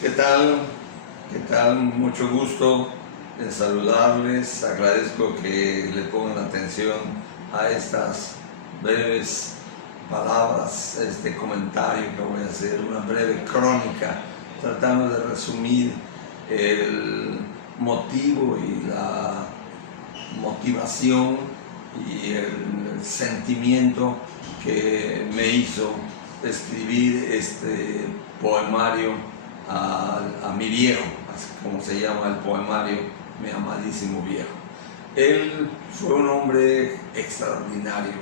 ¿Qué tal? ¿Qué tal? Mucho gusto en saludarles. Agradezco que le pongan atención a estas breves palabras, este comentario que voy a hacer, una breve crónica, tratando de resumir el motivo y la motivación y el sentimiento que me hizo escribir este poemario a mi viejo, así como se llama el poemario, mi amadísimo viejo. Él fue un hombre extraordinario,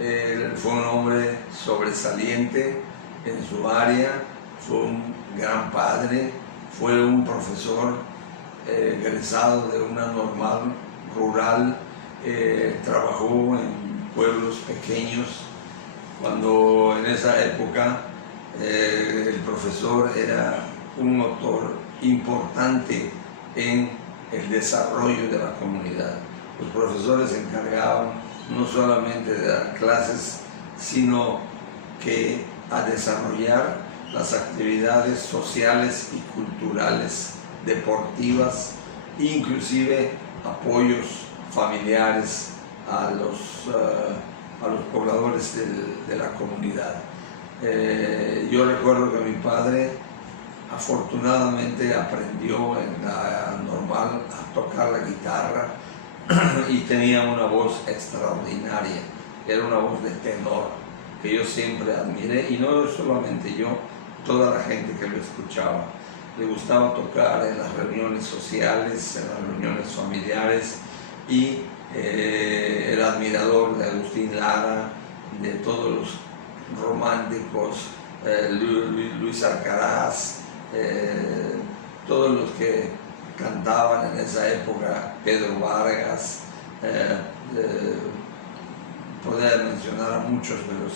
él fue un hombre sobresaliente en su área, fue un gran padre, fue un profesor egresado de una normal rural, trabajó en pueblos pequeños, cuando en esa época el profesor era un motor importante en el desarrollo de la comunidad. Los profesores se encargaban no solamente de dar clases, sino que a desarrollar las actividades sociales y culturales, deportivas, inclusive apoyos familiares a los pobladores de la comunidad. Yo recuerdo que mi padre afortunadamente aprendió en la normal a tocar la guitarra y tenía una voz extraordinaria, era una voz de tenor que yo siempre admiré, y no solamente yo, toda la gente que lo escuchaba. Le gustaba tocar en las reuniones sociales, en las reuniones familiares, y era admirador de Agustín Lara, de todos los románticos, Luis Alcaraz, todos los que cantaban en esa época, Pedro Vargas, podría mencionar a muchos, pero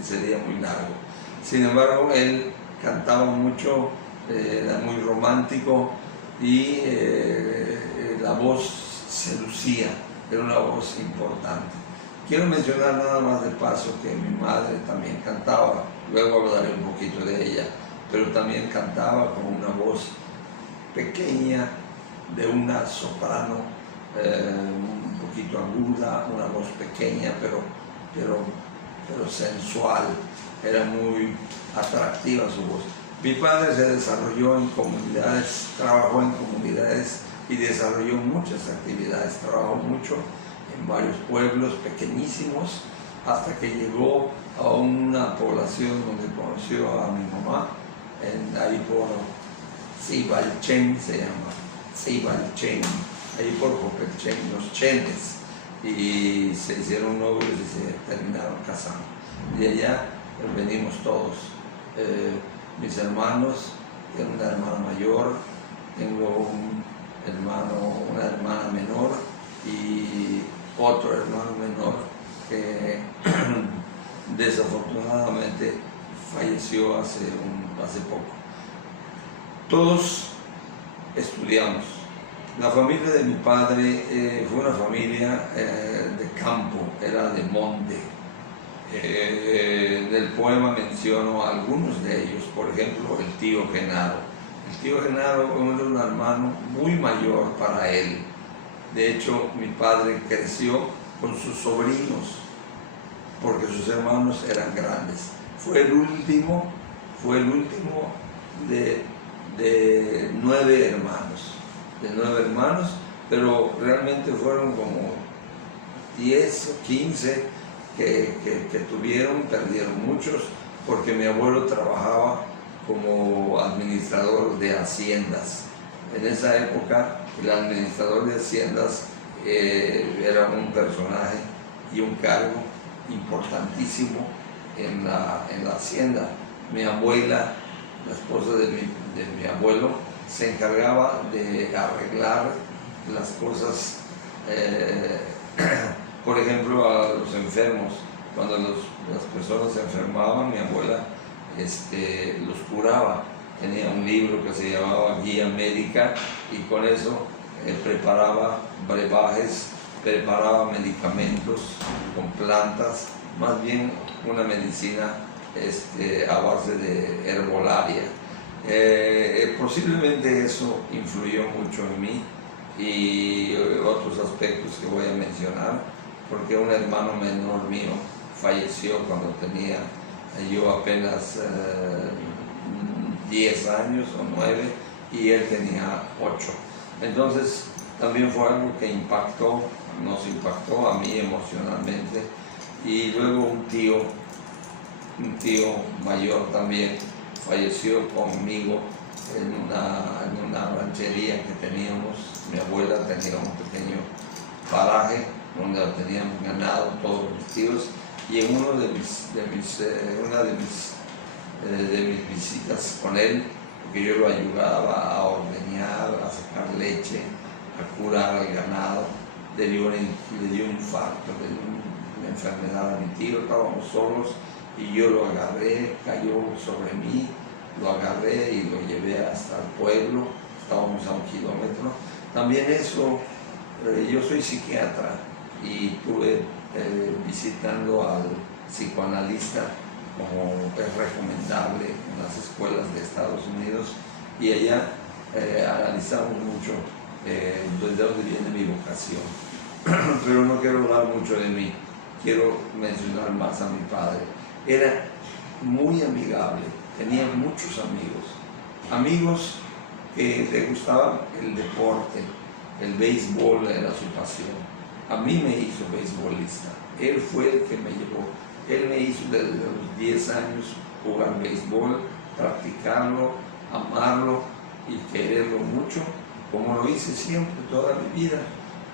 sería muy largo. Sin embargo, él cantaba mucho, era muy romántico, y la voz seducía, era una voz importante. Quiero mencionar nada más de paso que mi madre también cantaba, luego hablaré un poquito de ella, pero también cantaba con una voz pequeña, de una soprano, un poquito aguda, una voz pequeña, pero sensual, era muy atractiva su voz. Mi padre se desarrolló en comunidades, trabajó en comunidades y desarrolló muchas actividades, trabajó mucho en varios pueblos pequeñísimos, hasta que llegó a una población donde conoció a mi mamá, ahí por Cibalchen, se llama, Cibalchen, ahí por Copelchen, los Chenes, y se hicieron novios y se terminaron casando. De allá venimos todos, mis hermanos, tengo una hermana mayor, tengo un hermano, una hermana menor y otro hermano menor que desafortunadamente falleció hace poco. Todos estudiamos. La familia de mi padre fue una familia de campo, era de monte. En el poema menciono a algunos de ellos, por ejemplo, el tío Genaro. El tío Genaro era un hermano muy mayor para él. De hecho, mi padre creció con sus sobrinos, porque sus hermanos eran grandes. Fue el último de 9 hermanos, pero realmente fueron como 10 o 15 que tuvieron, perdieron muchos, porque mi abuelo trabajaba como administrador de haciendas. En esa época, el administrador de haciendas era un personaje y un cargo importantísimo en la hacienda. Mi abuela, la esposa de mi abuelo, se encargaba de arreglar las cosas, por ejemplo, a los enfermos. Cuando las personas se enfermaban, mi abuela los curaba. Tenía un libro que se llamaba Guía Médica, y con eso preparaba brebajes, preparaba medicamentos con plantas, más bien una medicina a base de herbolaria. Posiblemente eso influyó mucho en mí y otros aspectos que voy a mencionar, porque un hermano menor mío falleció cuando tenía yo apenas 10 años o 9 y él tenía 8. Entonces también fue algo que nos impactó a mí emocionalmente. Y luego un tío mayor también falleció conmigo en una ranchería que teníamos. Mi abuela tenía un pequeño paraje donde teníamos ganado todos mis tíos, y en una de mis visitas con él, porque yo lo ayudaba a ordeñar, a sacar leche, a curar al ganado, le dio un infarto, le dio una enfermedad a mi tío, estábamos solos y yo lo agarré, cayó sobre mí, lo agarré y lo llevé hasta el pueblo, estábamos a 1 kilómetro. También eso, yo soy psiquiatra y estuve visitando al psicoanalista, como es recomendable en las escuelas de Estados Unidos, y allá analizamos mucho desde dónde viene mi vocación. Pero no quiero hablar mucho de mí, quiero mencionar más a mi padre. Era muy amigable, tenía muchos amigos que le gustaba el deporte, el béisbol era su pasión. A mí me hizo beisbolista, él fue el que me llevó, él me hizo desde los 10 años jugar béisbol, practicarlo, amarlo y quererlo mucho, como lo hice siempre, toda mi vida.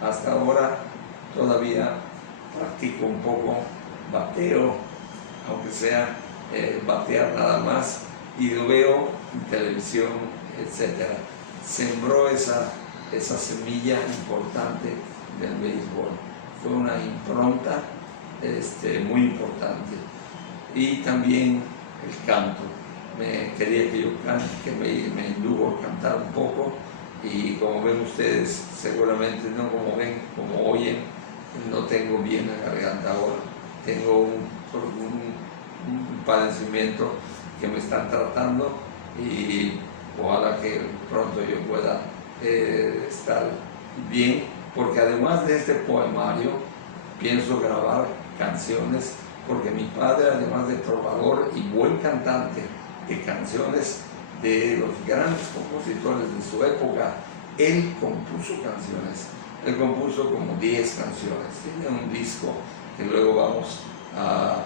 Hasta ahora todavía practico un poco bateo, aunque sea batear nada más, y lo veo en televisión, etc. Sembró esa semilla importante del béisbol. Fue una impronta muy importante. Y también el canto. Quería que yo cante, que me indujo a cantar un poco, y como ven ustedes, seguramente no como ven, como oyen, no tengo bien la garganta ahora. Tengo un padecimiento que me están tratando, y ojalá que pronto yo pueda estar bien, porque además de este poemario pienso grabar canciones, porque mi padre, además de trovador y buen cantante de canciones de los grandes compositores de su época, él compuso canciones. Él compuso como 10 canciones. Tiene un disco que luego vamos a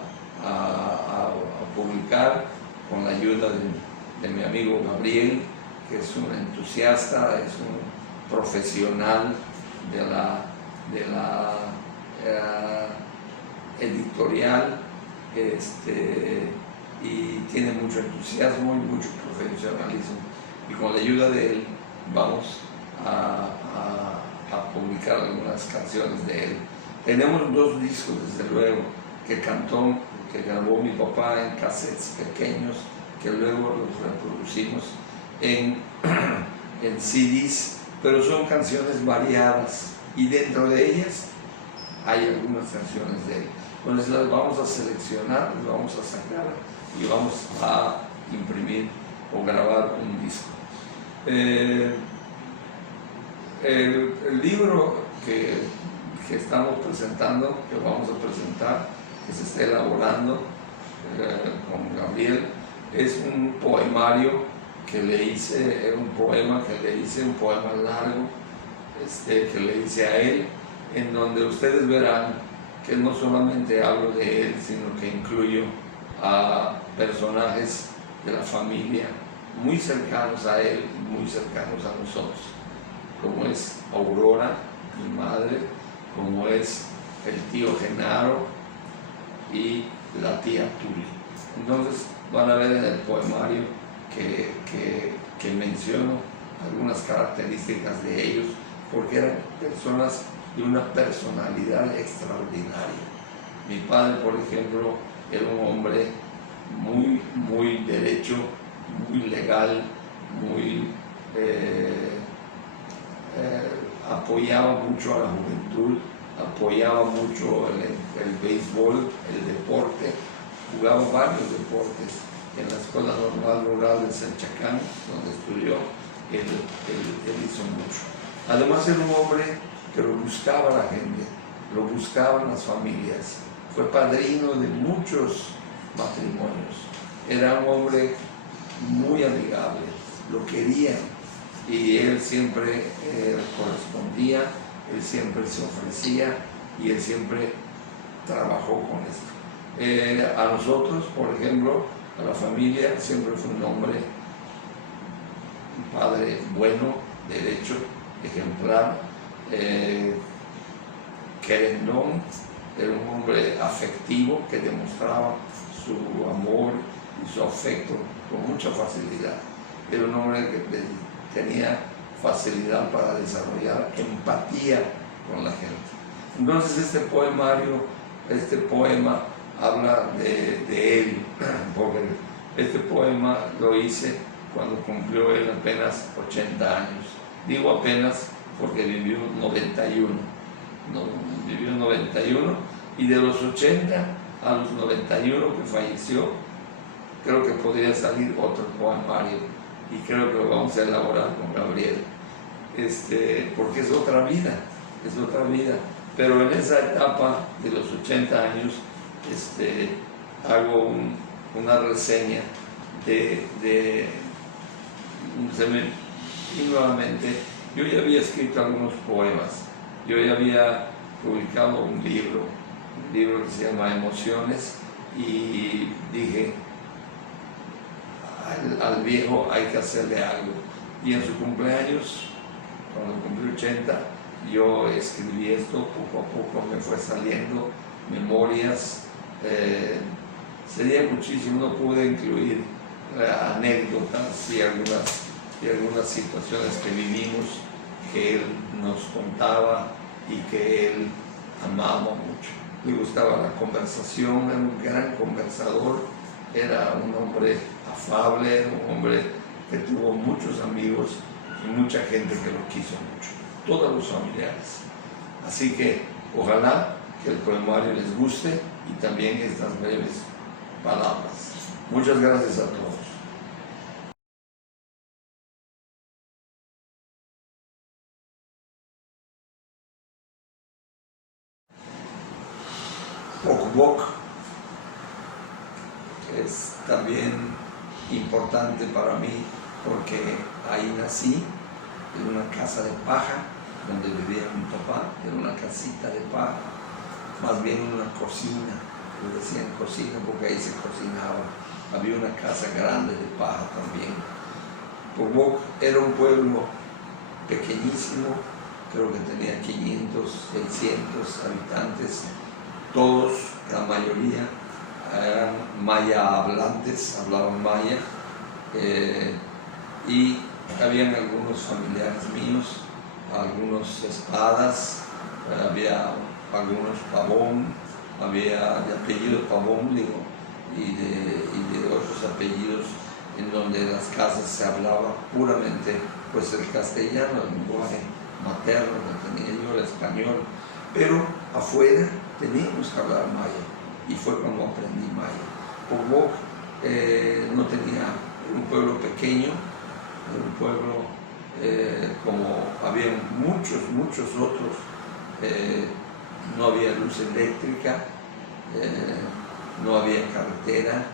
publicar con la ayuda de mi amigo Gabriel, que es un entusiasta, es un profesional de la editorial, y tiene mucho entusiasmo y mucho profesionalismo. Y con la ayuda de él vamos a publicar algunas canciones de él. Tenemos 2 discos, desde luego, que grabó mi papá en cassettes pequeños, que luego los reproducimos en CDs, pero son canciones variadas, y dentro de ellas hay algunas canciones de él. Entonces las vamos a seleccionar, las vamos a sacar y vamos a imprimir o grabar un disco. El libro que estamos presentando, que vamos a presentar, que se está elaborando con Gabriel, es un poemario que le hice, un poema largo, que le hice a él, en donde ustedes verán que no solamente hablo de él, sino que incluyo a personajes de la familia muy cercanos a él, muy cercanos a nosotros, como es Aurora, mi madre, como es el tío Genaro y la tía Tuli. Entonces van a ver en el poemario que menciono algunas características de ellos, porque eran personas de una personalidad extraordinaria. Mi padre, por ejemplo, era un hombre muy derecho, muy legal, apoyaba mucho a la juventud, apoyaba mucho el béisbol, el deporte, jugaba varios deportes, en la Escuela Normal Rural de Sanchacán, donde estudió, él hizo mucho. Además era un hombre que lo buscaba la gente, lo buscaban las familias, fue padrino de muchos matrimonios, era un hombre muy amigable, lo querían y él siempre correspondía, él siempre se ofrecía y él siempre trabajó con esto. A nosotros, por ejemplo, a la familia, siempre fue un hombre, un padre bueno, derecho, ejemplar, querendón, era un hombre afectivo que demostraba su amor y su afecto con mucha facilidad. Era un hombre que tenía facilidad para desarrollar empatía con la gente. Entonces este poema habla de él, porque este poema lo hice cuando cumplió él apenas 80 años. Digo apenas porque vivió 91. Vivió 91 y de los 80 a los 91 que falleció, creo que podría salir otro poemario y creo que lo vamos a elaborar con Gabriel, porque es otra vida. Pero en esa etapa de los 80 años hago una reseña y nuevamente yo ya había escrito algunos poemas, yo ya había publicado un libro que se llama Emociones, y dije, al viejo hay que hacerle algo. Y en su cumpleaños, cuando cumplí 80, yo escribí esto, poco a poco me fue saliendo, memorias, sería muchísimo, no pude incluir anécdotas y algunas situaciones que vivimos, que él nos contaba y que él amaba mucho. Le gustaba la conversación, era un gran conversador, era un hombre afable, un hombre que tuvo muchos amigos y mucha gente que lo quiso mucho, todos los familiares. Así que ojalá que el poemario les guste y también estas breves palabras. Muchas gracias a todos. Ocoboc es también importante para mí porque ahí nací, en una casa de paja donde vivía mi papá, en una casita de paja, más bien una cocina, le decían cocina porque ahí se cocinaba, había una casa grande de paja también. Ocoboc era un pueblo pequeñísimo, creo que tenía 500, 600 habitantes, todos, la mayoría, eran maya hablantes, hablaban maya, y habían algunos familiares míos, algunos espadas, había algunos Pavón, había de apellido Pavón, digo, y de otros apellidos en donde las casas se hablaba puramente pues el castellano, el lenguaje materno que tenía yo, el español, pero afuera teníamos que hablar maya y fue cuando aprendí maya. Ocoboc no tenía, un pueblo pequeño, un pueblo como había muchos otros, no había luz eléctrica, no había carretera,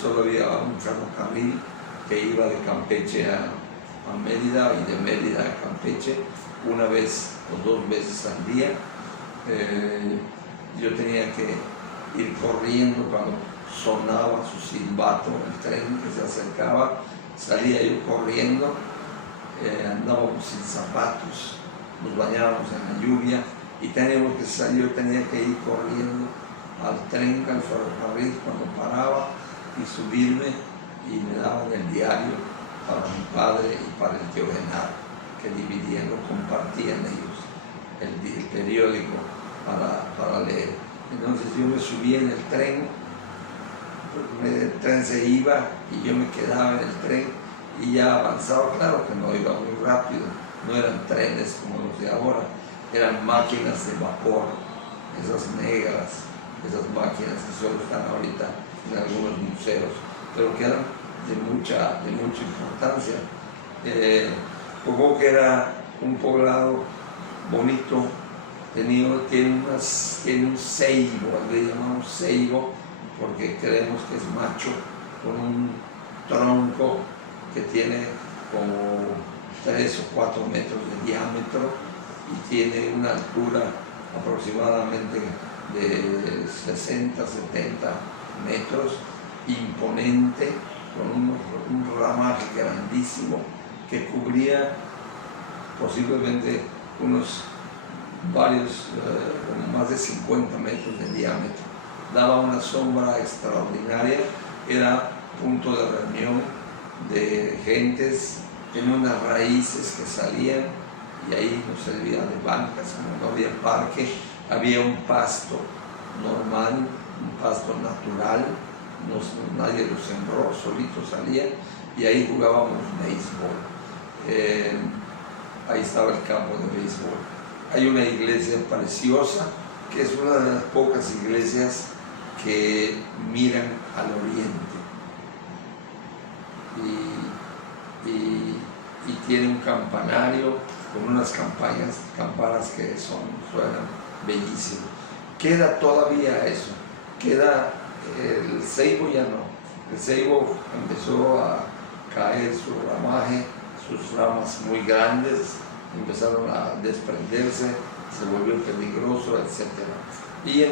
solo había un ferrocarril que iba de Campeche a Mérida y de Mérida a Campeche una vez o dos veces al día. Yo tenía que ir corriendo cuando sonaba su silbato, el tren que se acercaba, salía yo corriendo, andábamos sin zapatos, nos bañábamos en la lluvia y teníamos que salir, yo tenía que ir corriendo al tren, al ferrocarril cuando paraba y subirme, y me daban el diario para mi padre y para el tío Genaro, que dividían, lo compartían ellos, el periódico para leer. Entonces yo me subía en el tren, el tren se iba y yo me quedaba en el tren y ya avanzaba, claro que no iba muy rápido, no eran trenes como los de ahora, eran máquinas de vapor, esas negras, esas máquinas que solo están ahorita en algunos museos, pero que eran de mucha importancia. Pococ era un poblado bonito, tiene un ceibo, le llamamos ceibo porque creemos que es macho, con un tronco que tiene como 3 o 4 metros de diámetro y tiene una altura aproximadamente de 60, 70 metros, imponente, con un ramaje grandísimo que cubría posiblemente más de 50 metros de diámetro. Daba una sombra extraordinaria, era punto de reunión de gentes, tenía unas raíces que salían y ahí nos servía de bancas, como no había parque, había un pasto normal, un pasto natural, nadie lo sembró, solito salía y ahí jugábamos béisbol. Ahí estaba el campo de béisbol. Hay una iglesia preciosa que es una de las pocas iglesias que miran al oriente y tiene un campanario con unas campanas que suenan bellísimo. Queda todavía eso, queda el ceibo, ya no. El ceibo empezó a caer su ramaje, sus ramas muy grandes empezaron a desprenderse, se volvió peligroso, etc. Y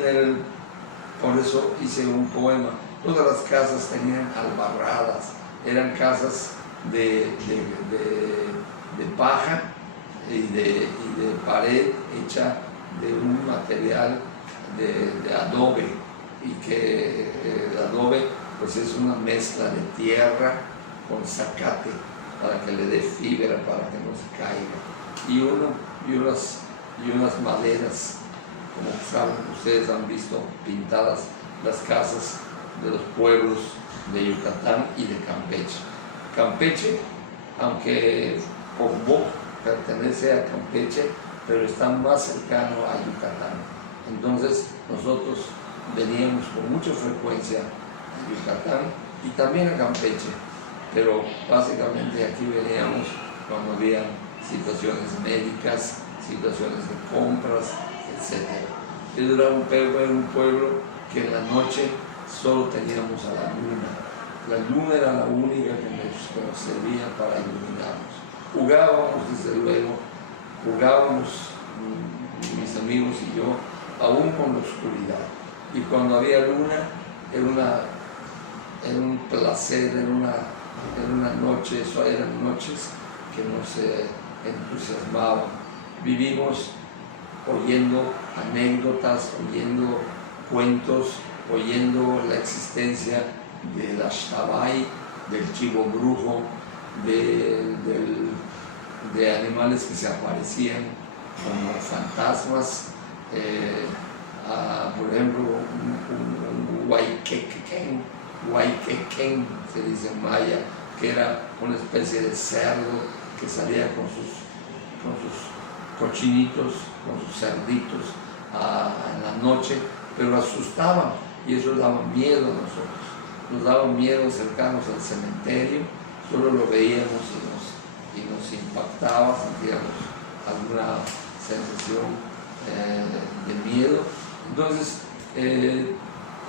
por eso hice un poema. Todas las casas tenían albarradas, eran casas de paja y de pared hecha de un material de adobe, y que el adobe pues es una mezcla de tierra con zacate para que le dé fibra, para que no se caiga, y unas maderas, como saben, ustedes han visto pintadas las casas de los pueblos de Yucatán y de Campeche. Campeche, aunque Pococ pertenece a Campeche, pero está más cercano a Yucatán. Entonces nosotros veníamos con mucha frecuencia a Yucatán y también a Campeche, pero básicamente aquí veníamos cuando había situaciones médicas, situaciones de compras, etc. Era un pueblo que en la noche solo teníamos a la luna. La luna era la única que nos servía para iluminarnos. Jugábamos, desde luego, mis amigos y yo, aún con la oscuridad. Y cuando había luna, era un placer, era una noche, eso eran noches que nos entusiasmaban. Vivimos oyendo anécdotas, oyendo cuentos, oyendo la existencia del Ashtabay, del chivo brujo, de animales que se aparecían como fantasmas, por ejemplo, un huayquequén se dice en maya, que era una especie de cerdo que salía con sus cochinitos, con sus cerditos en la noche, pero asustaban y eso daba miedo a nosotros. Nos daba miedo acercarnos al cementerio, solo lo veíamos y nos impactaba, sentíamos alguna sensación de miedo. Entonces, en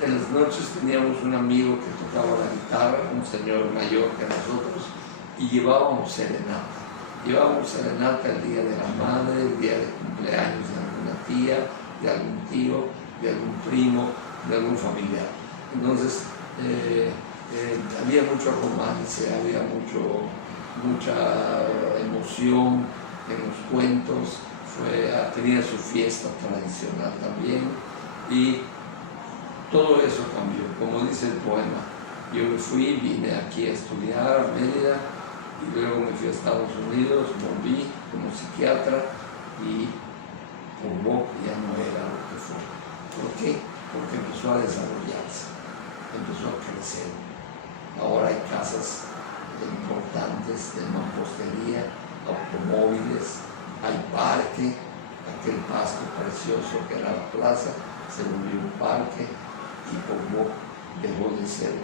las noches teníamos un amigo que tocaba la guitarra, un señor mayor que nosotros, y llevábamos serenata. Llevábamos serenata el día de la madre, el día de cumpleaños de alguna tía, de algún tío, de algún primo, de algún familiar. Entonces, había mucho romance, había mucha emoción en los cuentos, tenía su fiesta tradicional también, y todo eso cambió. Como dice el poema, yo vine aquí a estudiar a Mérida y luego me fui a Estados Unidos, volví como psiquiatra y Pococ ya no era lo que fue. ¿Por qué? Porque empezó a desarrollarse, empezó a crecer. Ahora hay casas importantes de mampostería, automóviles, hay parque, aquel pasto precioso que era la plaza se volvió un parque y Pococ dejó de ser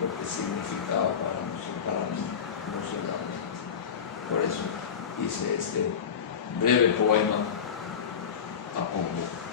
lo que significaba para mí emocionalmente. Por eso hice este breve poema a Pombo.